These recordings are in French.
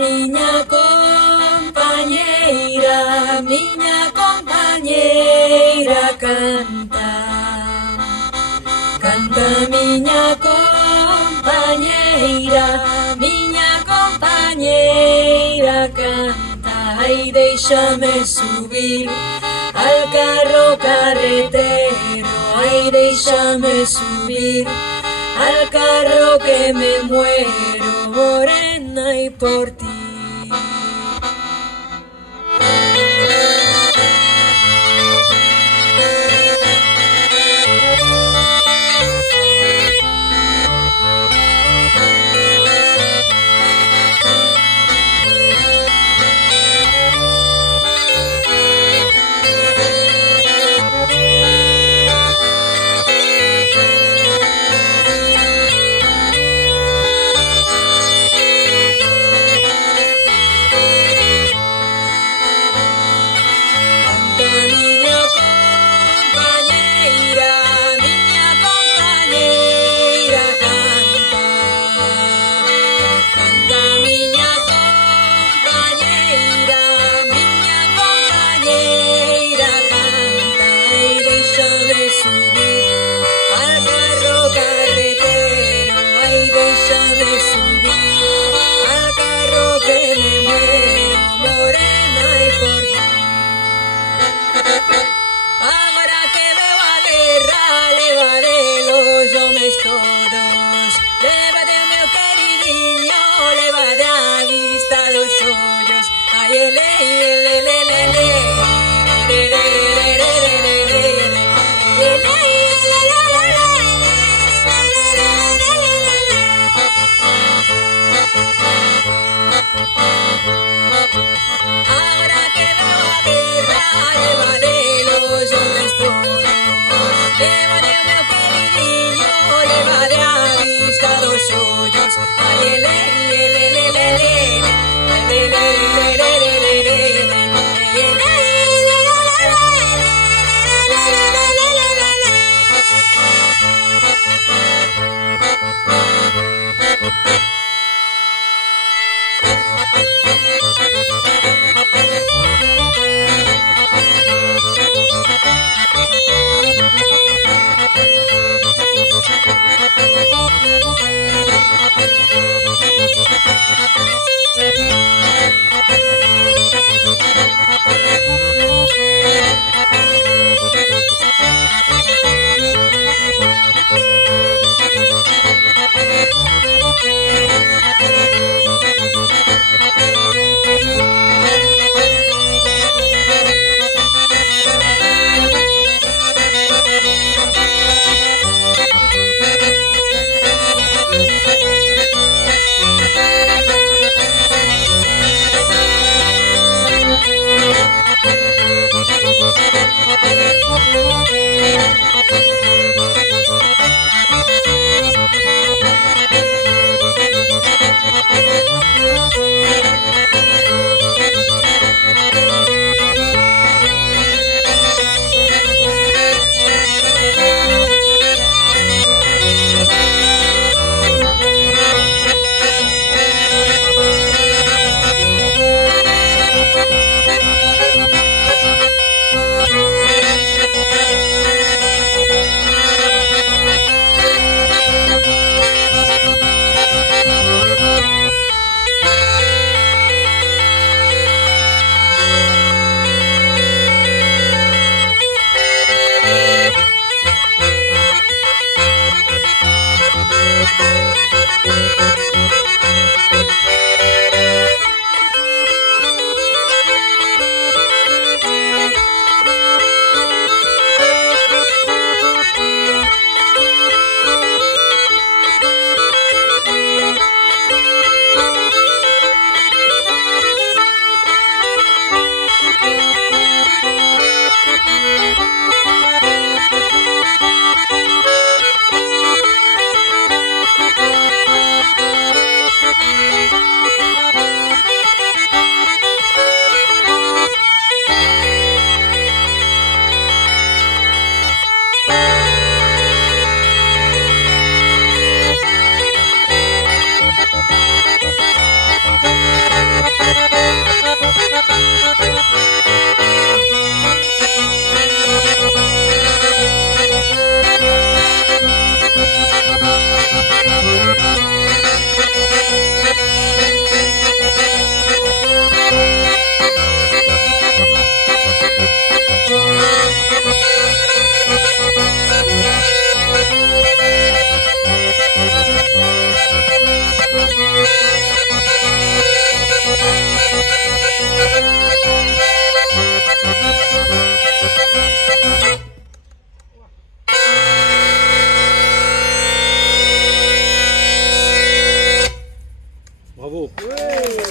Miña compañeira canta, canta miña compañeira canta, ai déixame subir al carro carretero, ai déixame subir al carro que me muero, morena y por ti.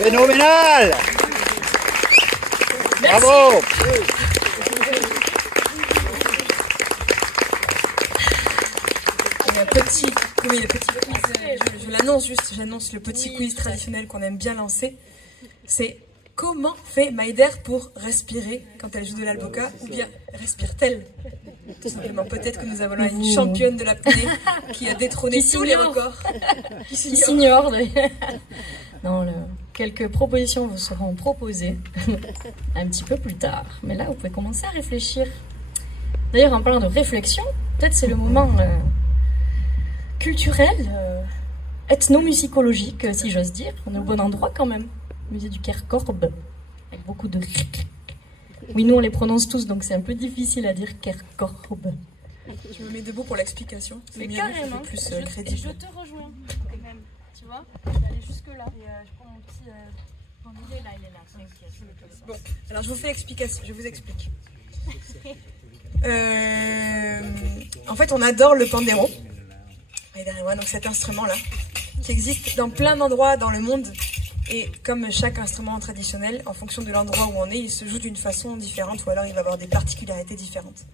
Phénoménal. Bravo. Le petit quiz, je l'annonce juste, j'annonce le petit quiz traditionnel qu'on aime bien lancer. C'est comment fait Maïder pour respirer quand elle joue de l'alboka, ou bien respire-t-elle? Tout simplement, peut-être que nous avons là une championne de l'apnée qui a détrôné tous les records. Qui s'ignore. Non, quelques propositions vous seront proposées un petit peu plus tard. Mais là, vous pouvez commencer à réfléchir. D'ailleurs, en parlant de réflexion, peut-être c'est le moment culturel, ethnomusicologique, si j'ose dire. On est au bon endroit quand même. Musée du Kerkorb, avec beaucoup de... Oui, nous on les prononce tous, donc c'est un peu difficile à dire Kerkorb. Je me mets debout pour l'explication. Mais carrément, plus je te rejoins même, tu vois. Je vais aller jusque là. Et je prends mon petit... il est là, Bon, alors je vous fais l'explication, je vous explique. En fait, on adore le pandero. Donc cet instrument-là, qui existe dans plein d'endroits dans le monde. Et comme chaque instrument traditionnel, en fonction de l'endroit où on est, il se joue d'une façon différente, ou alors il va avoir des particularités différentes.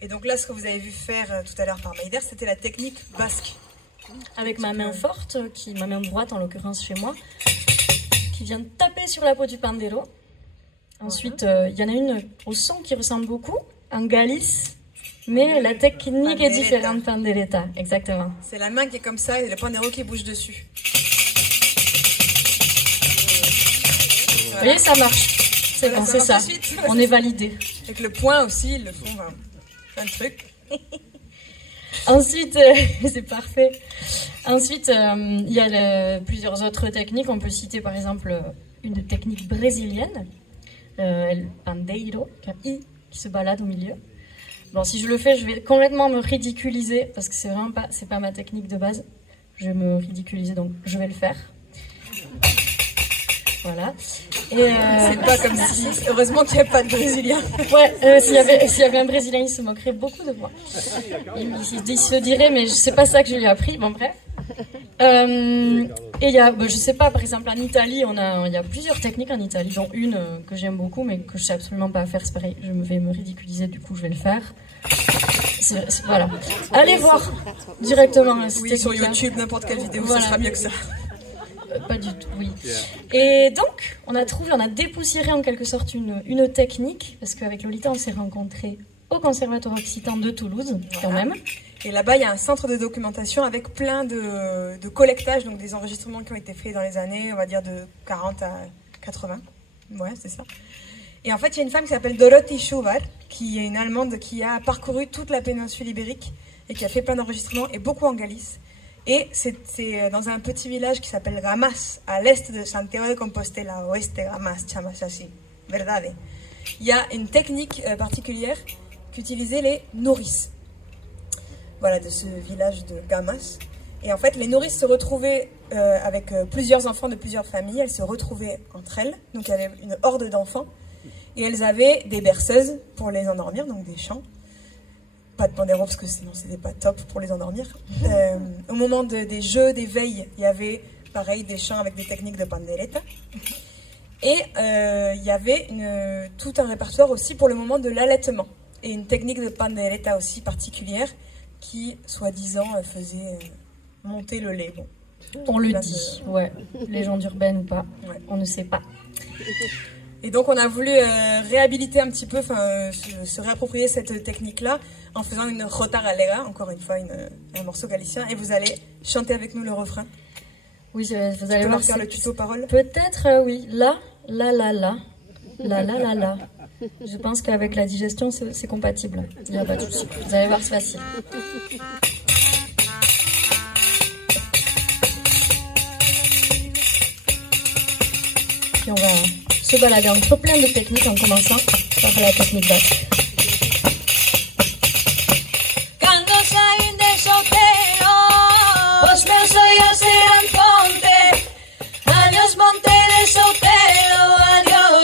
Et donc là, ce que vous avez vu faire tout à l'heure par Maïder, c'était la technique basque. Avec ma main forte, ma main droite en l'occurrence chez moi, qui vient de taper sur la peau du pandero. Ensuite, il y en a une au son qui ressemble beaucoup, en Galice, mais la technique est différente, pandereta, exactement. C'est la main qui est comme ça et le pandero qui bouge dessus. Vous voyez, ça marche. C'est bon, c'est ça. On est validé. Avec le poing aussi, ils le font plein de trucs. Ensuite, c'est parfait. Ensuite, il y a plusieurs autres techniques. On peut citer par exemple une technique brésilienne, el pandeiro, qui se balade au milieu. Bon, si je le fais, je vais complètement me ridiculiser parce que c'est vraiment pas ma technique de base. Je vais me ridiculiser, donc je vais le faire. Voilà. Et c'est pas comme si... Heureusement qu'il n'y a pas de Brésilien. Ouais, s'il y avait un Brésilien, il se moquerait beaucoup de moi. Il se dirait, mais c'est pas ça que je lui ai appris. Bon, bref. Et il y a, je sais pas, par exemple, en Italie, il y a plusieurs techniques en Italie, dont une que j'aime beaucoup, mais que je sais absolument pas faire. C'est pareil, je vais me ridiculiser, du coup, je vais le faire. Voilà. Allez voir directement. Oui, sur YouTube, n'importe quelle vidéo, voilà. Ça sera mieux que ça. Pas du tout, oui. Et donc, on a dépoussiéré en quelque sorte une technique, parce qu'avec Lolita, on s'est rencontrés au Conservatoire Occitan de Toulouse, quand même. Et là-bas, il y a un centre de documentation avec plein de collectages, donc des enregistrements qui ont été faits dans les années, on va dire, de 40 à 80. Ouais, c'est ça. Et en fait, il y a une femme qui s'appelle Dorothée Schuvar, qui est une Allemande qui a parcouru toute la péninsule ibérique et qui a fait plein d'enregistrements, et beaucoup en Galice. Et c'est dans un petit village qui s'appelle Gamas, à l'est de Santiago de Compostela, oeste Gamas, chamas así, verdade. Il y a une technique particulière qu'utilisaient les nourrices. Voilà, de ce village de Gamas. Et en fait, les nourrices se retrouvaient avec plusieurs enfants de plusieurs familles, elles se retrouvaient entre elles, donc il y avait une horde d'enfants, et elles avaient des berceuses pour les endormir, donc des chants. Pas de pandéro parce que sinon c'était pas top pour les endormir. Au moment des jeux, des veilles, il y avait pareil des chants avec des techniques de pandereta. Et il y avait tout un répertoire aussi pour le moment de l'allaitement. Et une technique de pandereta aussi particulière qui, soi-disant, faisait monter le lait. Bon, on le dit, ouais. Légende urbaine ou pas, ouais. On ne sait pas. Et donc on a voulu réhabiliter un petit peu, se réapproprier cette technique-là en faisant une Jota Galega, encore une fois un morceau galicien, et vous allez chanter avec nous le refrain. Oui, vous allez voir faire le tuto parole. Peut-être, oui. La. Je pense qu'avec la digestion, c'est compatible. Il n'y a pas de souci. Vous allez voir, c'est facile. Puis on va se balader entre plein de techniques en commençant par la technique basque.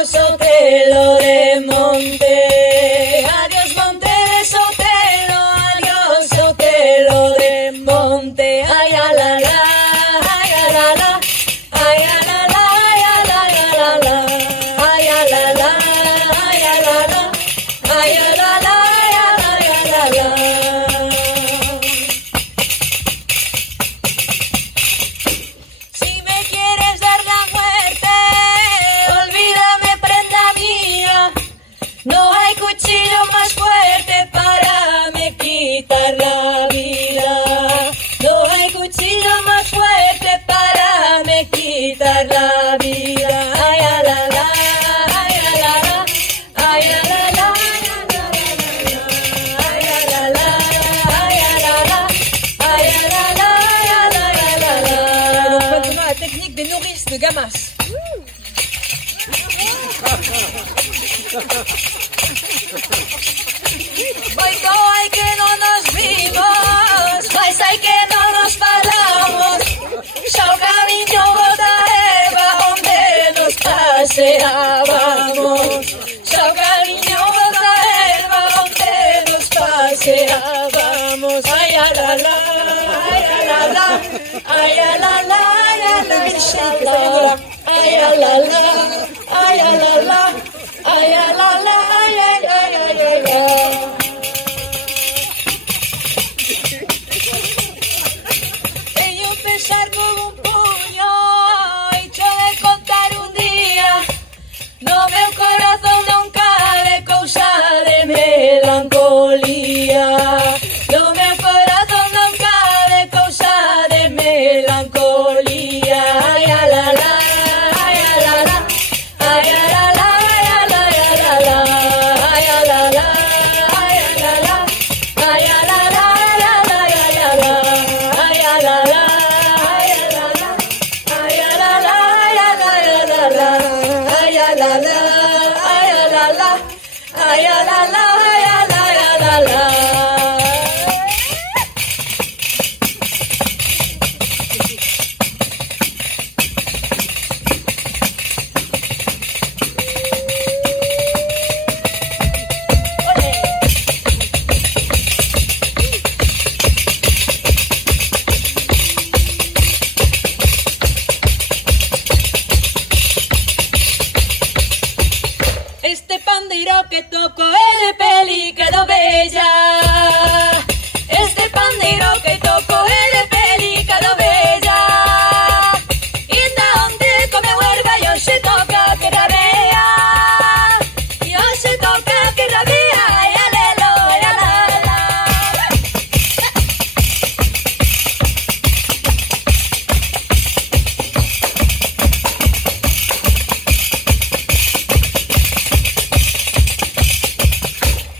Sotelo de monte, adiós monte de Sotelo, adiós Sotelo de monte, ay a la la, ay a la la, ay a la la, ay a la de gamas. Boito, ay que no nos vimos, mas ay que no nos falamos. Xa o cariño bota erva onde nos paseábamos. Xa o cariño bota erva onde nos paseábamos. Ay a la la, ay a la la, ay a la la, ay a la la, ay a la la, ay a la la, ay a la la, ay ay ay ay ay ay. Empezar con un puño y yo de contar un día. No meu corazón nunca de cousa de melancolía. No meu corazón nunca de cousa de melancolía. Ay a la la, ay a la la, ay a la la, ay a la la, ay a la la, ay a la la, ay a la la, ay a la la. Este pandeiro que toco é de peli quedou bella. Este pandeiro que toco é de peli quedou bella. Inda onde comeu erva e hoxe toca que rabea. E hoxe toca que rabea. Ai alelo, ai alala.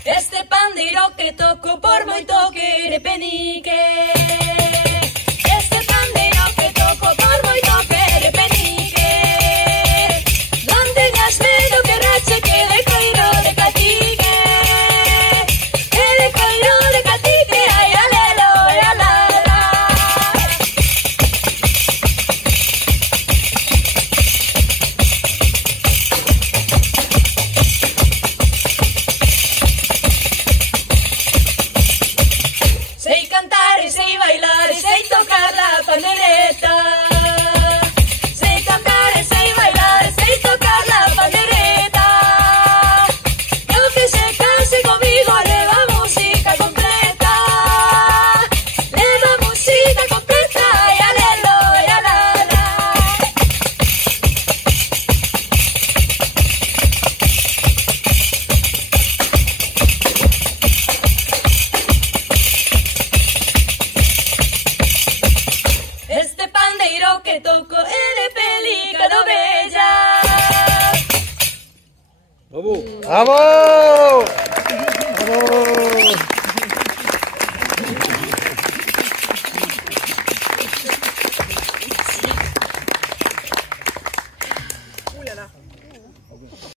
Este pandeiro que toco por moito que de penique. Este pandeiro que toco por moito que de penique. Non teñas medo que rache que de coiro de catique. Que de coiro de catique, ai alelo, ai alala. Sei cantar e sei bailar e sei tocar la pandereta. Sei cantar e sei bailar e sei tocar la pandereta. E o que se case comigo leva música completa. Leva música completa, ai alelo, ai alala. Este pandeiro que toco é de peli quedou bella. ¡Vamos!